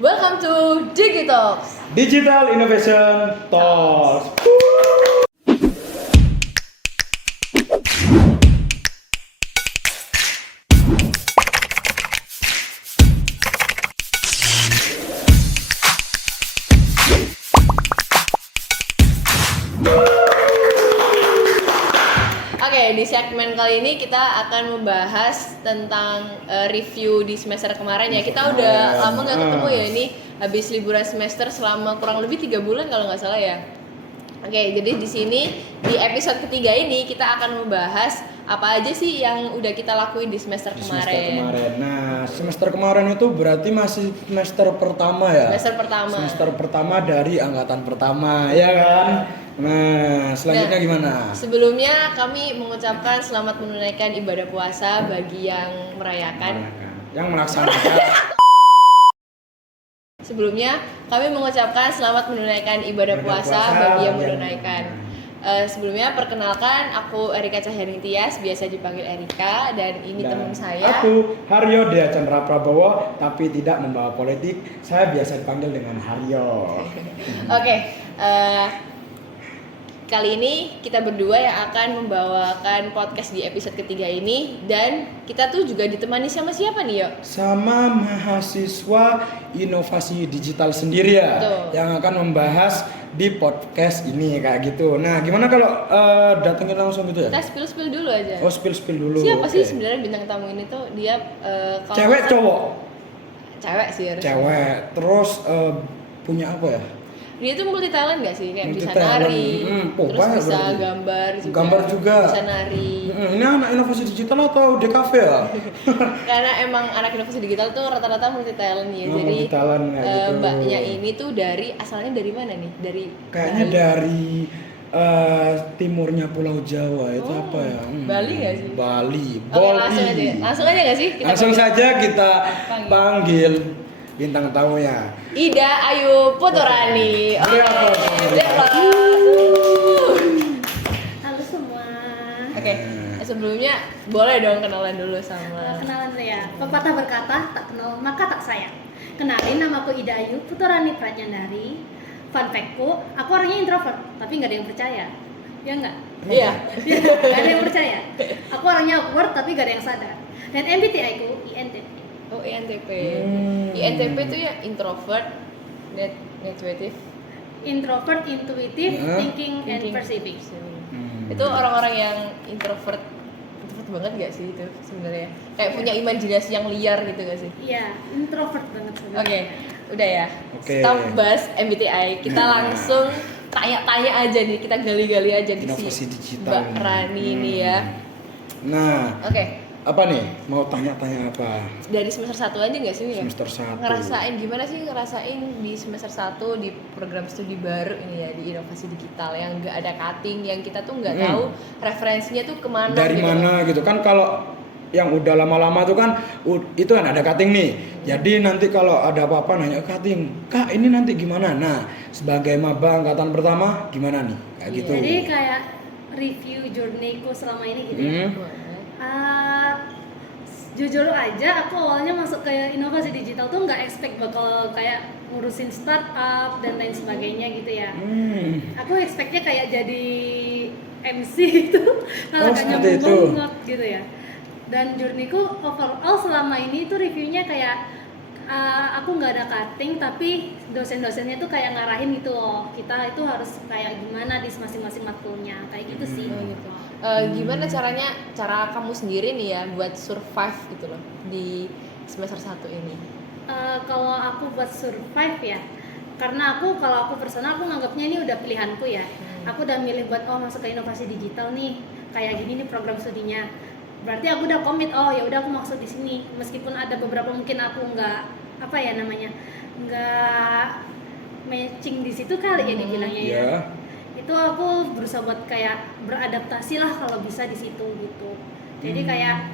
Welcome to Digitalks. Digital Innovation Talks. Oke, di segmen kali ini kita akan membahas tentang review di semester kemarin ya. Kita udah lama nggak ketemu ya, ini habis liburan semester selama kurang lebih 3 bulan kalau nggak salah ya. Oke, jadi di sini di episode ketiga ini kita akan membahas apa aja sih yang udah kita lakuin di semester kemarin. Nah, semester kemarin itu berarti masih semester pertama ya? Semester pertama. Semester pertama dari angkatan pertama, ya kan? Nah, selanjutnya gimana? Sebelumnya kami mengucapkan selamat menunaikan ibadah puasa bagi yang merayakan. Yang melaksanakan. Sebelumnya kami mengucapkan selamat menunaikan ibadah puasa bagi yang menunaikan. Sebelumnya perkenalkan, aku Erika Cahyani Tias, biasa dipanggil Erika, dan ini teman saya. Aku Haryo Dea Chandra Prabowo, tapi tidak membawa politik. Saya biasa dipanggil dengan Haryo. Oke, kali ini kita berdua yang akan membawakan podcast di episode ketiga ini, dan kita tuh juga ditemani sama siapa nih, Yo? Sama mahasiswa inovasi digital sendiri ya. Betul. Yang akan membahas di podcast ini kayak gitu. Nah, gimana kalau datengin langsung gitu ya? Kita spill dulu aja. Oh, spill dulu. Siapa sih Oke. sebenarnya bintang tamu ini tuh? Dia kalau Cewek nggak salah- cowok? Cewek sih harusnya. Cewek. Terus punya apa ya? Dia tuh multi talent gak sih? Kayak bisa Multi-talent. nari, terus banyak bisa berarti. gambar juga, Gambar juga. bisa nari. Ini anak inovasi digital atau DKV ya? Karena emang anak inovasi digital tuh rata-rata multi talent ya. Oh, Jadi multi-talent kayak gitu. mbaknya ini tuh asalnya dari mana nih? Dari Kayaknya Bali. dari timurnya Pulau Jawa itu Oh, apa ya? Bali nggak sih? Bali. Oke, langsung aja gak sih? Langsung panggil. saja kita Panggil. panggil bintang tamunya. Ida Ayu Puturani. Beri aplaus. Beri aplaus. Halo semua. Oke, sebelumnya boleh dong kenalan dulu sama. Kenalan saya. Pepatah berkata, tak kenal maka tak sayang. Kenalin, namaku Ida Ayu Puturani Pratnyandari. Fun fact-ku, aku orangnya introvert, tapi nggak ada yang percaya. Ya nggak? Iya. Nggak ada yang percaya. Aku orangnya awkward, tapi nggak ada yang sadar. Dan MBTI-ku INTP. Oh, INTP. INTP itu ya introvert, intuitive, Introvert, intuitive, Ya. thinking, and perceiving. Itu orang-orang yang introvert banget gak sih itu sebenarnya? Kayak punya imajinasi yang liar gitu gak sih? Iya, introvert banget Oke, sebenarnya. udah ya. Oke. Stop bahas MBTI. Kita langsung tanya-tanya aja nih, kita gali-gali aja di Inovasi si digital. Mbak Rani ini ya. Nah, Oke, apa nih? Mau tanya-tanya apa? dari semester 1 aja gak sih ya? Semester 1. Ngerasain gimana sih di semester 1 di program studi baru ini ya, di inovasi digital yang nggak ada cutting, yang kita tuh nggak tahu referensinya tuh kemana Dari gitu. mana gitu kan, kalau yang udah lama-lama tuh kan itu kan ada cutting nih. Jadi nanti kalau ada apa-apa nanya cutting, "Kak, ini nanti gimana?" Nah, sebagai maba angkatan pertama gimana nih? Kayak Iya. gitu. Jadi kayak review journey-ku selama ini gitu ya. Jujur aja, aku awalnya masuk ke inovasi digital tuh nggak expect bakal kayak ngurusin startup dan lain sebagainya gitu ya. Aku expectnya kayak jadi MC gitu, malah Oh, gak seperti itu. nyambung banget gitu ya. Dan journeyku overall selama ini tuh reviewnya kayak aku nggak ada cutting, tapi dosen-dosennya tuh kayak ngarahin gitu loh, kita itu harus kayak gimana di masing-masing matkulnya, kayak gitu sih. Oh, gitu. Gimana cara kamu sendiri nih ya buat survive gitu loh di semester 1 ini? Kalau aku buat survive ya, karena kalau aku personal, aku nganggapnya ini udah pilihanku ya. Aku udah milih buat masuk ke inovasi digital nih, kayak gini nih program studinya. Berarti aku udah komit, ya udah aku masuk di sini. Meskipun ada beberapa mungkin aku nggak nggak matching di situ kali ya dibilangnya ya. Ya. Itu aku berusaha buat kayak beradaptasi lah kalau bisa di situ gitu. Jadi kayak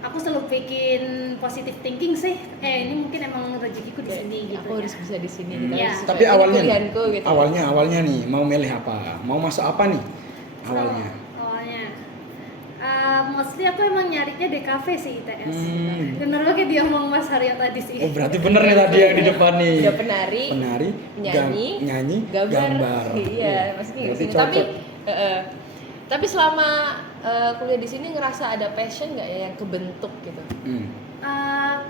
aku selalu bikin positive thinking sih. Ini mungkin emang rezekiku di sini gitu. Aku ya. harus bisa di sini gitu. Iya. Harus Tapi ini awalnya pilihanku gitu. awalnya nih mau milih apa? Mau masuk apa nih? Awalnya. Awalnya mostly aku emang nyarinya DKV sih ITS. Bener banget dia ngomong Mas Haryo tadi sih. Oh berarti bener nih tadi yang di depan nih. Udah penari, nyanyi, gambar. Iya, maksudnya Berarti gitu. cocok. Tapi selama kuliah di sini ngerasa ada passion nggak ya yang kebentuk gitu?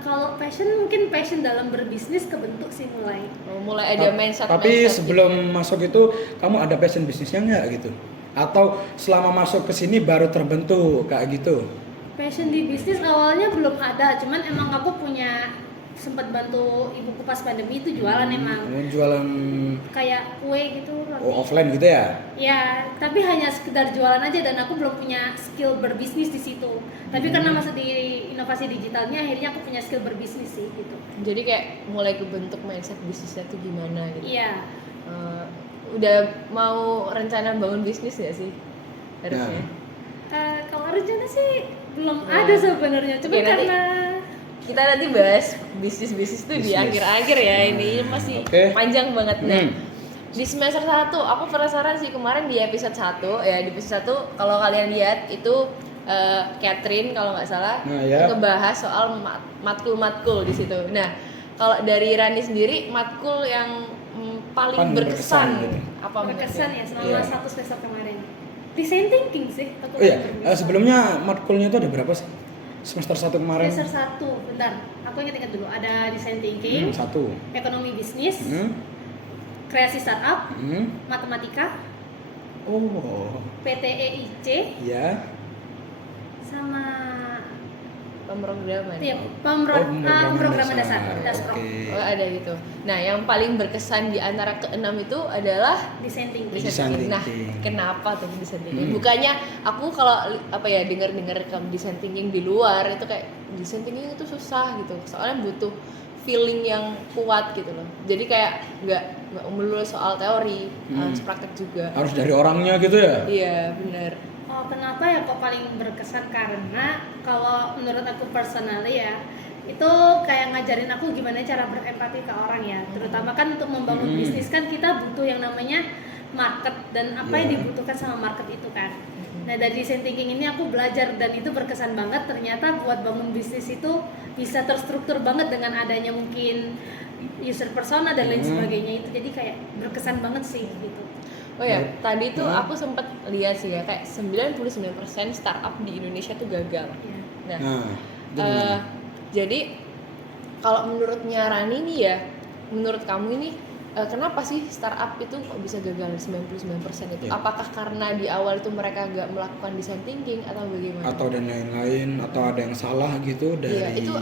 Kalau mungkin passion dalam berbisnis kebentuk sih mulai. Mulai ada mindset. Tapi mindset sebelum masuk itu kamu ada passion bisnisnya nggak gitu? Atau selama masuk ke sini baru terbentuk kayak gitu? Passion di bisnis awalnya belum ada, cuman emang aku punya sempat bantu ibuku pas pandemi itu jualan emang. Jualan Kayak kue gitu. Roti. offline gitu ya? Ya, tapi hanya sekedar jualan aja dan aku belum punya skill berbisnis di situ. Tapi karena masuk di inovasi digitalnya, akhirnya aku punya skill berbisnis sih gitu. Jadi kayak mulai kebentuk mindset bisnisnya tuh gimana gitu? Iya. Udah mau rencana bangun bisnis nggak sih? Harusnya. Kalau rencana sih belum ada sebenarnya, cuma Oke, nanti karena kita nanti bahas bisnis tuh di Bisnis. akhir-akhir ya, ini masih Oke. panjang banget. Nah, di semester 1 aku penasaran sih kemarin di episode 1 ya, di episode 1 kalau kalian lihat itu Catherine kalau nggak salah Nah, ya. ngebahas soal matkul di situ. Nah, kalau dari Rani sendiri matkul yang paling berkesan gitu. apa berkesan ya selama Iya. satu semester kemarin. Design thinking sih. Aku Oh iya, paling berkesan. sebelumnya matkulnya itu ada berapa sih? Semester 1 kemarin? Semester 1, bentar. Aku ingat dulu. Ada design thinking, 1. ekonomi bisnis, Hmm. kreasi startup, Hmm. matematika, Oh, PTEIC, ya. sama pemrograman. ya, Pemrograman dasar. Oke. Oh, ada gitu. Nah, yang paling berkesan di antara keenam itu adalah Design thinking. desain thinking. Nah, thinking. kenapa tuh desain thinking? Bukannya aku kalau dengar desain thinking di luar itu kayak desain thinking itu susah gitu. Soalnya butuh feeling yang kuat gitu loh. Jadi kayak nggak melulu soal teori, harus praktek juga. Harus dari orangnya gitu ya? Iya, benar. Oh, kenapa ya kok paling berkesan? Karena kalau menurut aku personally ya, itu kayak ngajarin aku gimana cara berempati ke orang ya. Terutama kan untuk membangun bisnis kan kita butuh yang namanya market dan apa yang Iya. dibutuhkan sama market itu kan. Nah, dari design thinking ini aku belajar dan itu berkesan banget. Ternyata buat bangun bisnis itu bisa terstruktur banget dengan adanya mungkin user persona dan lain sebagainya itu. Jadi kayak berkesan banget sih gitu. Oh ya, tadi tuh aku sempat lihat sih ya kayak 99% startup di Indonesia tuh gagal. Ya. Nah, Nah, itu gimana? jadi kalau menurutnya Rani nih ya, menurut kamu ini kenapa sih startup itu kok bisa gagal 99% itu? Ya. Apakah karena di awal itu mereka nggak melakukan design thinking atau bagaimana? Atau dan lain-lain, atau ada yang salah gitu Iya, dari itu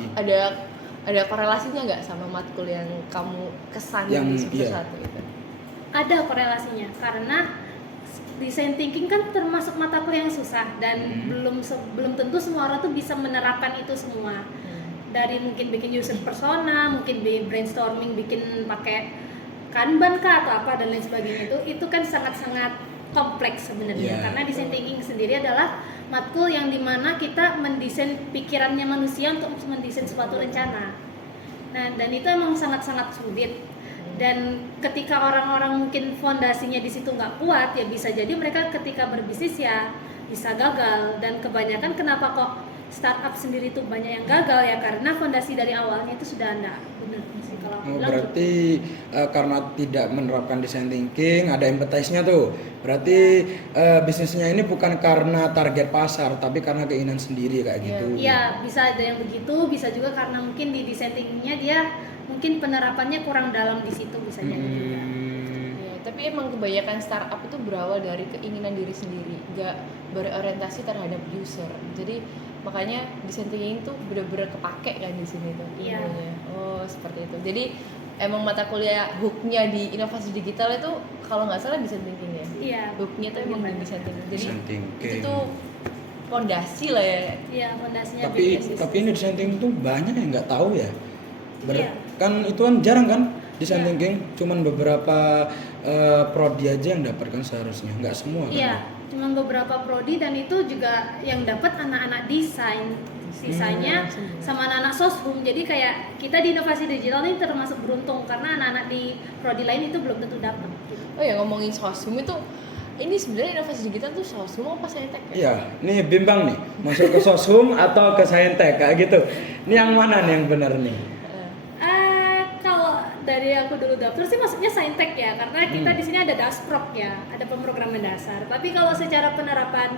ada korelasinya nggak sama matkul yang kamu kesan di Yang- semester iya. 1 itu? Ada korelasinya karena design thinking kan termasuk mata kuliah yang susah dan belum tentu semua orang tuh bisa menerapkan itu semua. Dari mungkin bikin user persona, mungkin di brainstorming bikin pakai Kanban kah atau apa dan lain sebagainya itu kan sangat-sangat kompleks sebenarnya. Iya. Karena design thinking sendiri adalah matkul yang dimana kita mendesain pikirannya manusia untuk mendesain suatu rencana. Nah, dan itu emang sangat-sangat sulit. Dan ketika orang-orang mungkin fondasinya di situ nggak kuat, ya bisa jadi mereka ketika berbisnis ya bisa gagal. Dan kebanyakan kenapa kok startup sendiri tuh banyak yang gagal ya karena fondasi dari awalnya itu sudah enggak benar sih kalau aku Oh, bilang. berarti karena tidak menerapkan design thinking, ada empathize-nya tuh. Berarti bisnisnya ini bukan karena target pasar, tapi karena keinginan sendiri kayak gitu. Iya, bisa ada yang begitu, bisa juga karena mungkin di design thinking-nya dia mungkin penerapannya kurang dalam di situ bisa jadi juga. Ya, tapi emang kebanyakan startup itu berawal dari keinginan diri sendiri, nggak berorientasi terhadap user. Jadi makanya design thinking itu benar-benar kepake kan di sini tuh Iya. ilmunya. Oh seperti itu. Jadi emang mata kuliah hooknya di inovasi digital itu kalau nggak salah design thinking ya. Iya. Hooknya tuh emang di design thinking. Jadi Design thinking. itu tuh fondasi lah ya. Iya, fondasinya Tapi ini design thinking tuh banyak yang nggak tahu ya. Iya. Kan itu kan jarang kan design Iya. thinking, cuman beberapa prodi aja yang dapatkan seharusnya, nggak semua kan. Iya, cuma beberapa prodi dan itu juga yang dapat anak-anak desain. Sisanya sama anak-anak soshum. Jadi kayak kita di inovasi digital ini termasuk beruntung karena anak-anak di prodi lain itu belum tentu dapat. Gitu. Oh ya ngomongin soshum itu ini sebenarnya inovasi digital tuh sosum apa saintek ya? Iya, ini bimbang nih, masuk ke Soshum atau ke Saintek kayak gitu. Ini yang mana nih yang benar nih? Kalau dari aku dulu daftar sih maksudnya saintek ya, karena kita di sini ada dasprok ya, ada pemrograman dasar. Tapi kalau secara penerapan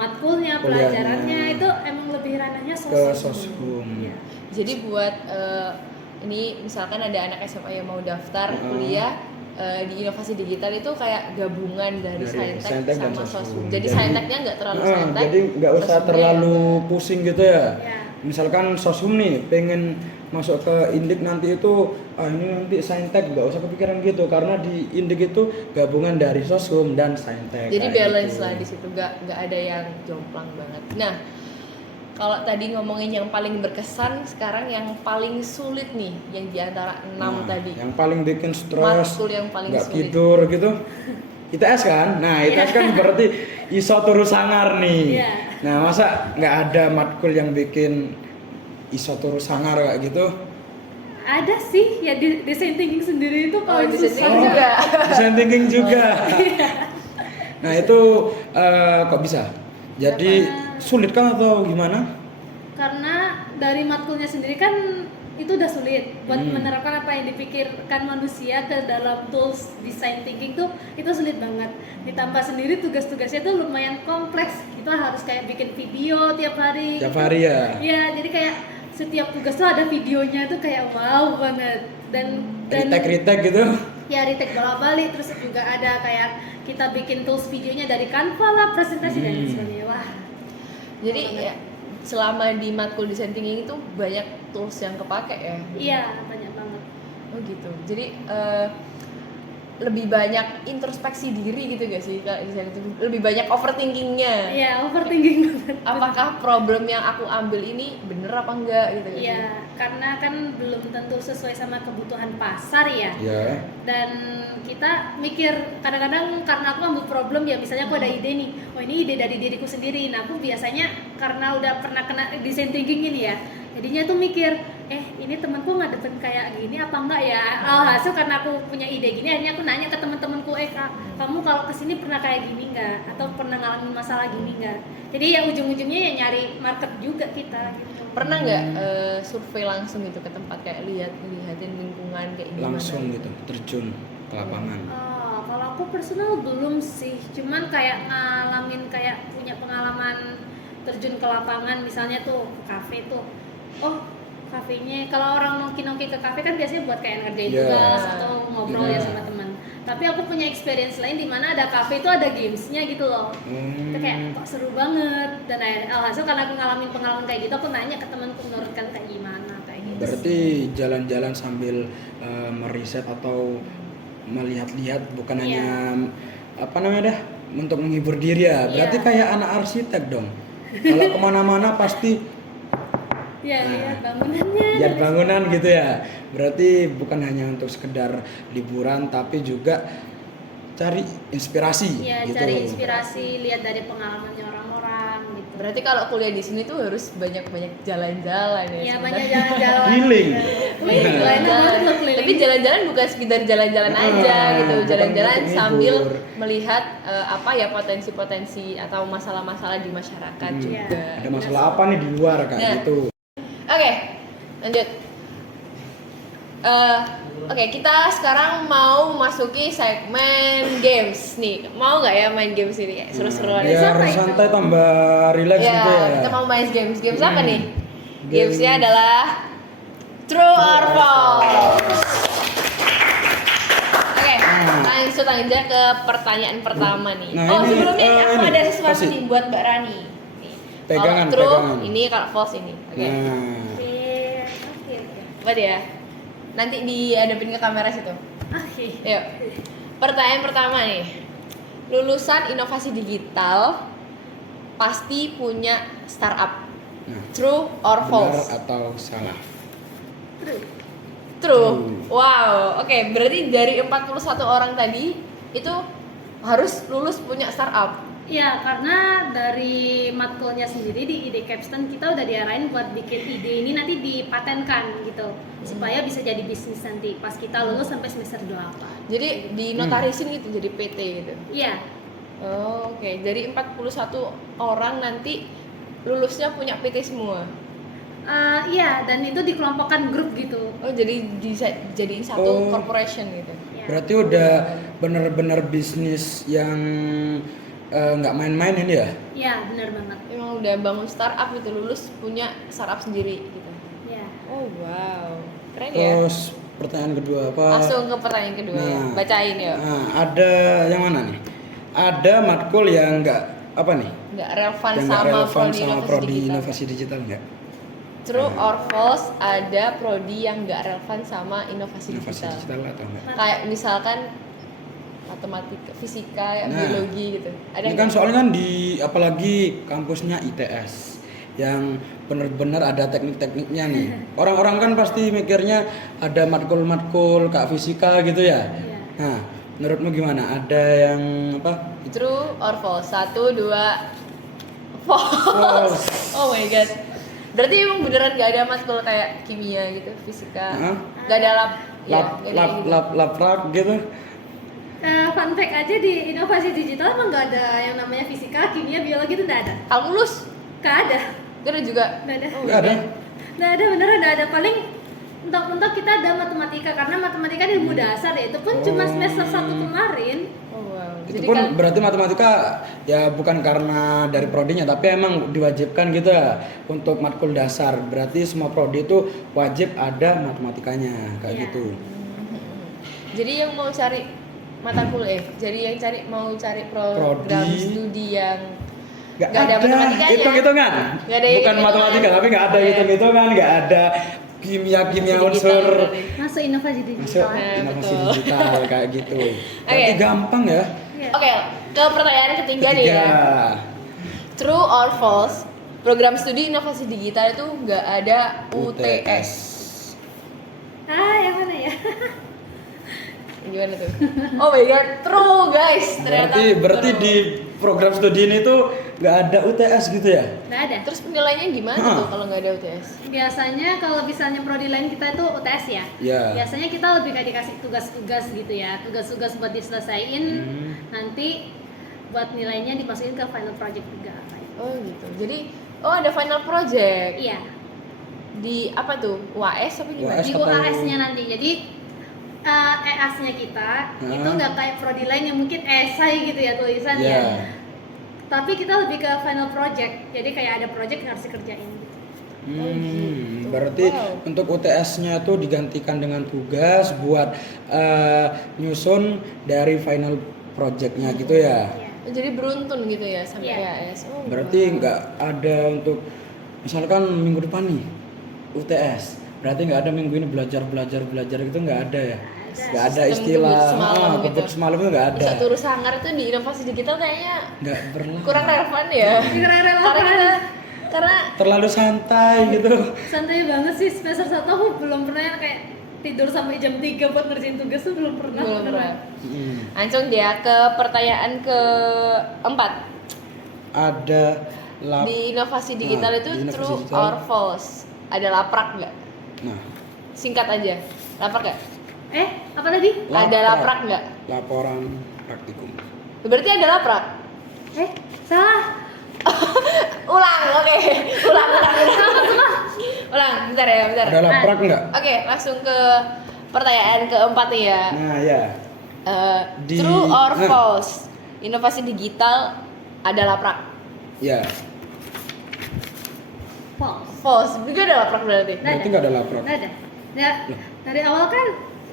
matkulnya, pelajarannya itu emang lebih ranahnya Ke soshum. Soshum. Iya. Jadi buat ini misalkan ada anak SMA yang mau daftar kuliah di inovasi digital itu kayak gabungan dari saintek dan sama Soshum. sosum. Jadi sainteknya nggak terlalu saintek. Jadi nggak usah sosumnya terlalu pusing gitu ya. Ya. Misalkan Soshum nih pengen masuk ke Indik nanti itu ini nanti saintek, nggak usah kepikiran gitu karena di Indik itu gabungan dari Soshum dan saintek. Jadi kayak balance gitu. lah di situ, nggak ada yang jomplang banget. Nah, kalau tadi ngomongin yang paling berkesan, sekarang yang paling sulit nih, yang diantara 6 tadi. Yang paling bikin stres, Matkul yang paling nggak sulit. tidur gitu. ITS kan? Nah ITS kan berarti iso turu sangar nih. Iya. Nah masa nggak ada matkul yang bikin iso turu sangar kayak gitu? Ada sih ya, desain thinking sendiri itu paling desain susah. thinking juga. Design thinking juga. Nah itu kok bisa? Jadi sulit kan atau gimana? Karena dari matkulnya sendiri kan itu udah sulit buat menerapkan apa yang dipikirkan manusia ke dalam tools design thinking tuh itu sulit banget. Ditambah sendiri tugas-tugasnya tuh lumayan kompleks. Kita harus kayak bikin video tiap hari. Tiap hari ya. Iya, jadi kayak setiap tugas tuh ada videonya tuh kayak wow banget. Dan Retake gitu. ya retake bolak-balik, terus juga ada kayak kita bikin tools videonya dari Canva lah, presentasi dan sebagainya. Wah. Jadi ya, selama di matkul desain thinking itu banyak tools yang kepake ya. Iya, banyak banget. Oh gitu. Jadi lebih banyak introspeksi diri gitu gak sih kalau desain itu? Lebih banyak overthinkingnya. Iya, overthinking banget. Apakah problem yang aku ambil ini bener apa enggak gitu gak sih? Iya, karena kan belum tentu sesuai sama kebutuhan pasar ya. Ya. Dan kita mikir kadang-kadang karena aku ambil problem ya, misalnya aku ada ide nih, oh ini ide dari diriku sendiri. Nah aku biasanya karena udah pernah kena design thinking ini ya, jadinya tuh mikir, ini temanku ngadepin kayak gini apa enggak ya. Alhasil karena aku punya ide gini, akhirnya aku nanya ke teman-temanku, Kak, kamu kalau kesini pernah kayak gini nggak? Atau pernah ngalamin masalah gini nggak? Jadi ya ujung-ujungnya ya nyari market juga kita gitu. Pernah nggak survei langsung gitu ke tempat kayak lihatin lingkungan kayak gimana? Langsung gitu terjun ke lapangan. Kalau aku personal belum sih, cuman kayak ngalamin kayak punya pengalaman terjun ke lapangan, misalnya tuh ke kafe tuh, kafenya kalau orang nongki-nongki ke kafe kan biasanya buat kayak ngerjain tugas atau ngobrol ya sama teman. Tapi aku punya experience lain di mana ada kafe itu ada gamesnya gitu loh. Itu kayak kok seru banget, dan alhasil karena aku ngalamin pengalaman kayak gitu, aku nanya ke temanku menurut kalian kayak gimana kayak gitu. Berarti jalan-jalan sambil meriset atau melihat-lihat bukan hanya apa namanya dah untuk menghibur diri ya. Berarti kayak anak arsitek dong. Kalau kemana-mana pasti lihat bangunannya. lihat bangunan gitu ya. Berarti bukan hanya untuk sekedar liburan tapi juga cari inspirasi. Iya, gitu. cari inspirasi, lihat dari pengalamannya orang-orang gitu. Berarti kalau kuliah di sini tuh harus banyak-banyak jalan-jalan ya. Iya, sebenarnya. banyak jalan-jalan. Healing. Banyak jalan-jalan. Tapi jalan-jalan bukan sekedar jalan-jalan aja gitu. bukan Jalan-jalan untuk sambil menghibur. melihat apa ya potensi-potensi atau masalah-masalah di masyarakat juga. Ada masalah apa nih di luar kayak Nah. gitu. Oke, lanjut. Oke, kita sekarang mau masuki segmen games nih. Mau nggak ya main games ini? Kayak seru-seruan. Biar Siapa itu? santai tambah relax Ya, gitu ya. kita mau main games. Games apa nih? Games. Gamesnya adalah True or False. Oke, langsung aja ke pertanyaan pertama nih. Nah, Oh, ini, sebelumnya aku ini, ada sesuatu kasih. nih buat Mbak Rani. Nih. Pegangan, Kalau true pegangan. ini, kalau false ini. Oke. Nah, Oke. Buat ya. Nanti dihadapin ke kamera situ. Oke. Yuk. Pertanyaan pertama nih. Lulusan inovasi digital pasti punya startup. nah, True or benar false? atau salah? True. True. Wow. Oke, berarti dari 41 orang tadi itu harus lulus punya startup. Ya, karena dari matkulnya sendiri di ide capstone kita udah diarahin buat bikin ide ini nanti dipatenkan gitu, supaya bisa jadi bisnis nanti pas kita lulus sampai semester 8. Jadi dinotarisin gitu jadi PT gitu. Iya. Oh, oke. Jadi 41 orang nanti lulusnya punya PT semua. Iya, dan itu dikelompokkan grup gitu. Oh, jadi jadiin satu Oh. corporation gitu. Ya. Berarti udah bener-bener bisnis yang nggak main-main ini ya? Iya, benar banget. Emang udah bangun startup gitu, lulus punya startup sendiri gitu. Ya. Oh, wow. Keren ya. Terus pertanyaan kedua apa? Langsung ke pertanyaan kedua ya. Bacain ya. Nah, ada yang mana nih? Ada matkul yang nggak apa nih? Nggak relevan Yang nggak sama relevan prodi sama inovasi prodi digital. inovasi digital nggak? True or false, ada prodi yang nggak relevan sama inovasi Inovasi digital. digital atau enggak? Kayak misalkan matematika, fisika, Nah, biologi gitu. Ada Ini kan nggak? soalnya kan di apalagi kampusnya ITS yang bener-bener ada teknik-tekniknya nih. Orang-orang kan pasti mikirnya ada matkul-matkul kayak fisika gitu ya. Iya. Nah, menurutmu gimana? Ada yang apa? True or false? 1, 2, false. False. Oh my god. Berarti emang beneran gak ada matkul kayak kimia gitu, fisika. Hah? Gak ada lab, Laprak gitu. Fun fact aja di inovasi digital emang nggak ada yang namanya fisika, kimia, biologi itu nggak ada. Kalkulus? Nggak ada. Gak ada juga? Nggak ada. Oh, Nggak ada. Nggak ada, beneran nggak ada. Paling mentok-mentok kita ada matematika, karena matematika di ilmu dasar ya, itu pun cuma semester 1 kemarin. Oh wow. Itu Jadi pun kan berarti matematika ya bukan karena dari prodinya tapi emang diwajibkan gitu ya untuk matkul dasar. Berarti semua prodi itu wajib ada matematikanya kayak Iya. gitu. jadi yang mau cari mata kuliah, jadi yang mau cari program Prodi. studi yang Nggak nggak ada matematikanya. hitung-hitungan. Nggak ada Bukan hitung-hitungan. matematika tapi nggak ada Iya. hitung-hitungan, nggak ada kimia-kimia Digital unsur berarti. Masuk inovasi masuk digital. Nah, inovasi betul. digital kayak gitu. Berarti Oke. gampang ya. Iya. Oke, ke pertanyaan ketiga nih ya. True or false? Program studi inovasi digital itu nggak ada UTS. Yang mana ya? Gimana tuh? Oh my god, true guys. Ternyata. Berarti true. di program studi ini tuh nggak ada UTS gitu ya? Nggak ada. Terus penilaiannya gimana Hah. tuh kalau nggak ada UTS? Biasanya kalau misalnya prodi lain kita itu UTS ya. Iya. Biasanya kita lebih kayak dikasih tugas-tugas gitu ya, tugas-tugas buat diselesain. Nanti buat nilainya dimasukin ke final project juga. Oh gitu. Jadi, oh ada final project. Iya. Di apa tuh? UAS apa gimana? UAS. Di atau- UAS-nya nanti. Jadi EAS-nya kita itu nggak kayak prodi lain yang mungkin esai gitu ya tulisannya. Iya. Tapi kita lebih ke final project. Jadi kayak ada project yang harus dikerjain. Oh, gitu. Berarti Wow. untuk UTS-nya tuh digantikan dengan tugas buat nyusun dari final project-nya gitu ya. Iya. Oh, jadi beruntun gitu ya sampai Iya. UAS. Oh, Berarti wow. nggak ada untuk misalkan minggu depan nih UTS. Berarti nggak ada minggu ini belajar gitu nggak ada ya. Nggak ada Sistem istilah kebut semalam gitu. kebut semalam itu nggak ada. Bisa turun sanggar itu di inovasi digital kayaknya Nggak berlaku. kurang relevan ya. Kurang relevan. Karena Terlalu santai gitu. Santai banget sih, semester 1 aku belum pernah kayak tidur sampai jam 3 buat ngerjain tugas tuh belum pernah. belum beneran. pernah. Langsung dia ke pertanyaan keempat. Ada Di inovasi digital Nah, itu di inovasi true digital. or false? Ada laprak nggak? Nah, Singkat aja. Laprak nggak? Apa tadi? Ada laprak nggak? Laporan praktikum. Berarti ada laprak. Salah. Ulang, oke. Ulang. Ulang, bentar ya, bentar. Ada laprak nggak? Oke, langsung ke pertanyaan keempat nih ya. Nah ya. Di- True or nah. false? Inovasi digital ada laprak. Ya. False. False, juga ada laprak berarti. Berarti nggak ada laprak. Nggak ada. Ya, dari awal kan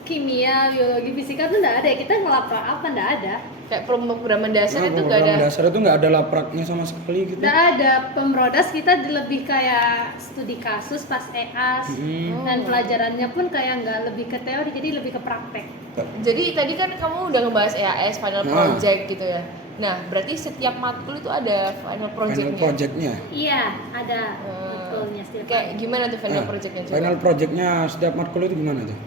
kimia, biologi, fisika tuh nggak ada ya. Kita ngelaprak apa? Nggak ada. Kayak pemrograman dasar Nah, itu nggak ada. program dasar itu nggak ada lapraknya sama sekali gitu. Nggak ada. Pemrodas kita lebih kayak studi kasus pas EAS. Dan pelajarannya pun kayak nggak lebih ke teori, jadi lebih ke praktek. Jadi tadi kan kamu udah ngebahas EAS final Nah. project gitu ya. Nah, berarti setiap matkul itu ada final Final projectnya. projectnya. Iya, ada matkulnya setiap Kayak kali. gimana tuh final Nah, projectnya? Coba? final projectnya setiap matkul itu gimana tuh?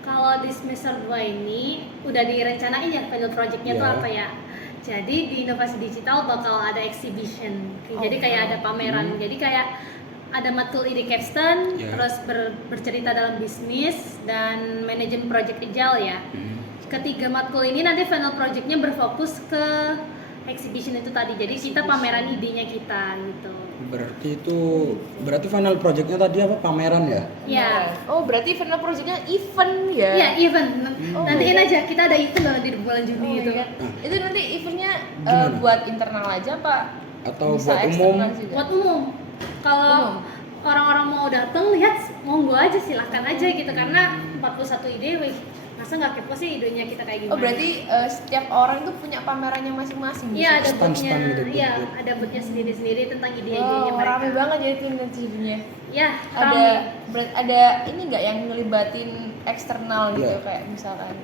Kalau di semester 2 ini udah direncanain ya final projectnya tuh Iya. apa ya. Jadi di inovasi digital bakal ada exhibition. Jadi Oh, kayak wow. ada pameran. Jadi kayak ada matkul ide capstone, Iya. terus bercerita dalam bisnis dan manajemen project agile ya. Ketiga matkul ini nanti final projectnya berfokus ke exhibition itu tadi. Jadi kita pameran idenya kita gitu. Berarti final projectnya tadi apa, pameran ya? Iya. Oh, berarti final projectnya event ya? Iya, event. Nantiin aja, kita ada event loh di bulan Juni Oh itu. my God. Itu nanti eventnya Gimana? buat internal aja Pak? Atau Bisa buat eksternal umum? juga? Buat umum. Kalau Umum. orang-orang mau datang lihat, monggo aja, silahkan aja gitu, karena 41 ide, wih, masa nggak kepo sih idenya kita kayak gimana? Oh, berarti setiap orang tuh punya pamerannya masing-masing Iya, ada Stand-stand boothnya, gitu, iya, booth. ada boothnya sendiri-sendiri tentang ide-idenya Wow, mereka. rame banget jadi tim dan jadinya. Ya, Ada rame. ada ini nggak yang ngelibatin eksternal gitu, Iya. kayak misalkan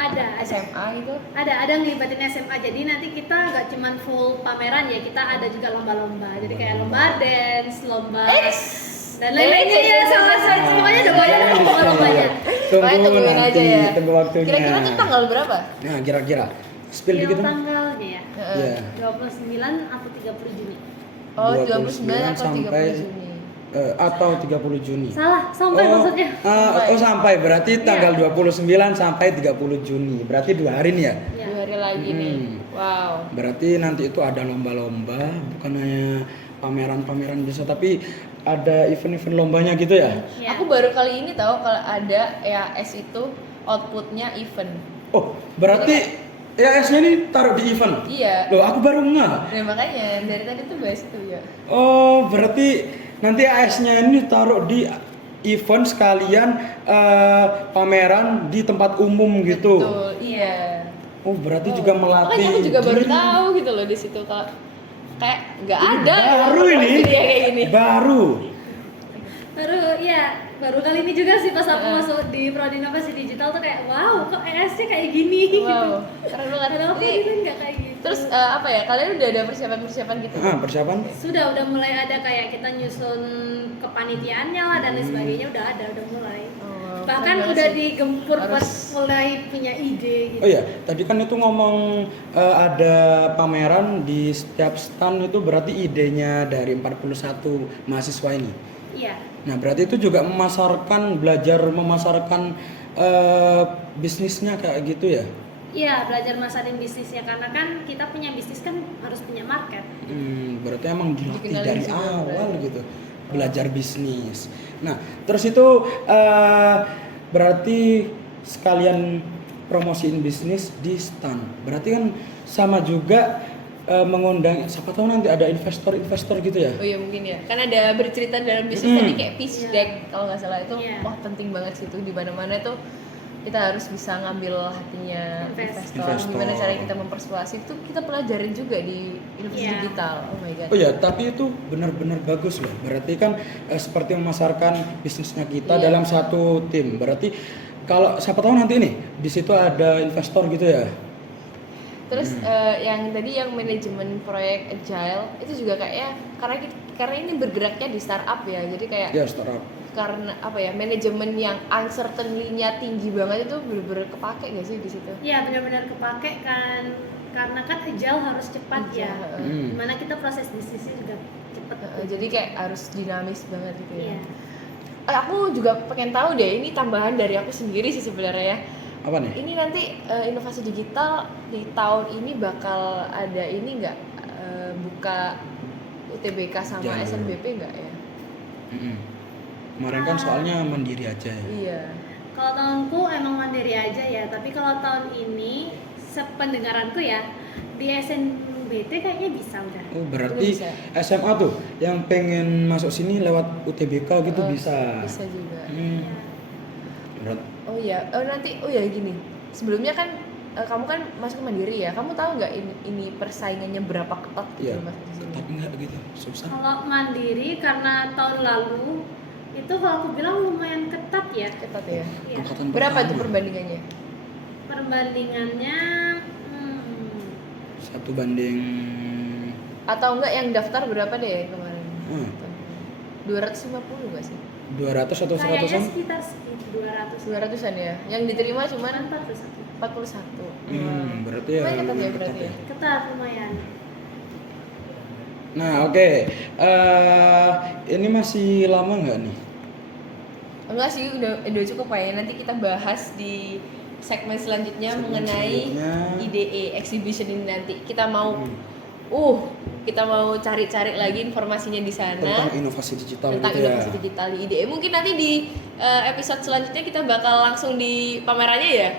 Ada. SMA gitu? Ada ngelibatin SMA, jadi nanti kita nggak cuman full pameran ya, kita ada juga lomba-lomba, jadi kayak lomba dance, lomba dan lain-lainnya ya, sama semuanya ada banyak lomba-lombanya. Pokoknya Tunggu tungguin nanti, aja ya. tunggu waktunya. Kira-kira tuh tanggal berapa? Nah, kira-kira spill Yang dikit dong. tanggalnya ya, Iya. 29 atau 30 Juni. Oh, 29 29 atau 30 sampai Juni. Atau 30 Juni. Salah, sampai maksudnya. Sampai berarti Iya. tanggal 29 sampai 30 Juni. Berarti 2 hari nih ya. Iya. 2 hari lagi nih. Wow. Berarti nanti itu ada lomba-lomba, bukan hanya pameran-pameran biasa, tapi ada event-event lombanya gitu ya. Iya. Aku baru kali ini tahu kalau ada EAS itu outputnya event. Oh, berarti EAS-nya ini taruh di event. Iya. Loh, aku baru ngeh. Nah, makanya dari tadi tuh bahas itu ya. Oh, berarti nanti AS-nya ini taruh di event sekalian pameran di tempat umum gitu. Betul, iya. Oh, berarti juga melatih. Makanya aku juga baru diri. tahu gitu loh di situ kalau kayak nggak ada. Baru ini. Dia kayak gini. Baru. Baru kali ini juga sih pas aku masuk di Prodi Inovasi Digital tuh kayak wow, kok ES-nya kayak gini Wow, gitu. keren banget. Padahal Ini, Prodi kan nggak kayak gitu. terus apa ya? Kalian udah ada persiapan-persiapan gitu? Persiapan? Sudah mulai ada kayak kita nyusun kepanitiaannya lah dan lain sebagainya, udah mulai. Oh, Bahkan keren banget udah sih. digempur buat Harus- mulai punya ide gitu. Oh iya, tadi kan itu ngomong ada pameran di setiap stand, itu berarti idenya dari 41 mahasiswa ini. Iya. Nah, berarti itu juga belajar memasarkan bisnisnya kayak gitu ya? Iya, belajar masarin bisnisnya karena kan kita punya bisnis kan harus punya market. Berarti emang dilatih Dikenalin dari juga awal berarti. gitu, belajar bisnis. Nah, terus itu berarti sekalian promosiin bisnis di stand. Berarti kan sama juga mengundang, siapa tahu nanti ada investor gitu ya? Oh iya mungkin ya. Kan ada bercerita dalam bisnis tadi kayak pitch Iya. deck kalau nggak salah itu. Iya. Wah, penting banget sih itu di mana-mana itu kita harus bisa ngambil hatinya investor. Investor. Gimana cara kita mempersuasif itu kita pelajarin juga di inovasi Iya. digital. Oh my god. Oh ya, tapi itu benar-benar bagus loh. Berarti kan seperti memasarkan bisnisnya kita Iya. dalam satu tim. Berarti kalau siapa tahu nanti nih di situ ada investor gitu ya. Terus yang tadi yang manajemen proyek agile itu juga kayaknya karena ini bergeraknya di startup ya. Jadi kayak Ya, startup. karena apa ya, manajemen yang uncertainty-nya tinggi banget itu bener-bener kepake gak sih di situ? Iya, benar-benar kepake kan karena kan agile harus cepat ya. Hmm. Dimana kita proses bisnisnya juga cepat. Jadi kayak harus dinamis banget gitu ya. Iya. Aku juga pengen tahu deh, ini tambahan dari aku sendiri sih sebenarnya ya. Apa nih? Ini nanti inovasi digital di tahun ini bakal ada ini nggak buka UTBK sama Jangan. SNBP nggak ya? Kemarin kan soalnya mandiri aja ya. Iya. Kalau tahunku emang mandiri aja ya, tapi kalau tahun ini sependengaranku ya di SNBT kayaknya bisa udah. Oh, berarti Bisa. SMA tuh yang pengen masuk sini lewat UTBK gitu bisa. Bisa juga. Hmm. Berat. Oh iya, nanti gini. Sebelumnya kan kamu kan masuk ke Mandiri ya. Kamu tahu nggak ini persaingannya berapa ketat gitu Iya. masuk ke sini? Ketat enggak gitu, susah. Kalau mandiri karena tahun lalu itu kalau aku bilang lumayan ketat ya. Ketat ya. Iya. Angkatan Berapa pertama. tuh perbandingannya? Perbandingannya 1 banding Atau enggak yang daftar berapa deh kemarin? Hmm. 250 nggak sih? 200 atau kayaknya 100-an? sekitar segitu 200. 200-an ya. Yang diterima cuman 41. 41. Berarti ya. Lumayan ketat ya lumayan berarti ketat ya. Ketat lumayan. Nah, oke. Ini masih lama nggak nih? Enggak sih, udah cukup kayaknya. Nanti kita bahas di segmen selanjutnya Segmen mengenai selanjutnya. IDE exhibition ini nanti. Kita mau cari-cari lagi informasinya di sana Tentang inovasi digital tentang gitu inovasi ya. digital di IDE. Mungkin nanti di episode selanjutnya kita bakal langsung di pamerannya ya.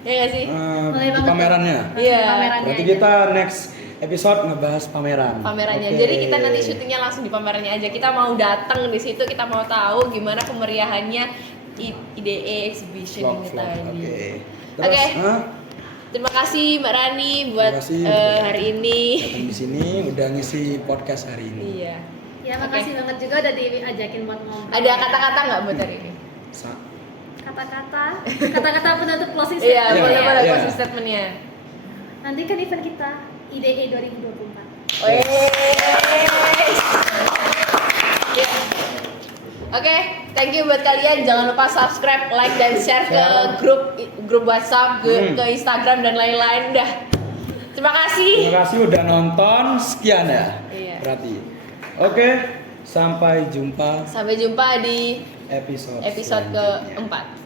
Ya nggak sih? Boleh Di banget. pamerannya. Iya. Pamerannya Berarti aja. kita next episode ngebahas pameran. Pamerannya. Oke. Jadi kita nanti syutingnya langsung di pamerannya aja. Kita mau datang di situ, kita mau tahu gimana kemeriahannya IDE exhibition ini Vlog. tadi. Oke. Oke. Terus, Terima kasih Mbak Rani buat Terima kasih. hari ini. datang di sini udah ngisi podcast hari ini. Iya. Ya Oke. makasih banget juga udah diajakin buat ngobrol. Ada kata-kata nggak buat hari ini? Kata-kata penutup closing Iya, statement boleh ya. boleh Iya. closing statementnya. Nantikan event kita IDE 2024. Wes. Ya. Oke, thank you buat kalian. Jangan lupa subscribe, like dan share ke grup WhatsApp, ke Instagram dan lain-lain. Udah. Terima kasih. Terima kasih udah nonton. Sekian ya. Iya. Berarti. Oke, sampai jumpa Sampai jumpa di episode episode selanjutnya. keempat.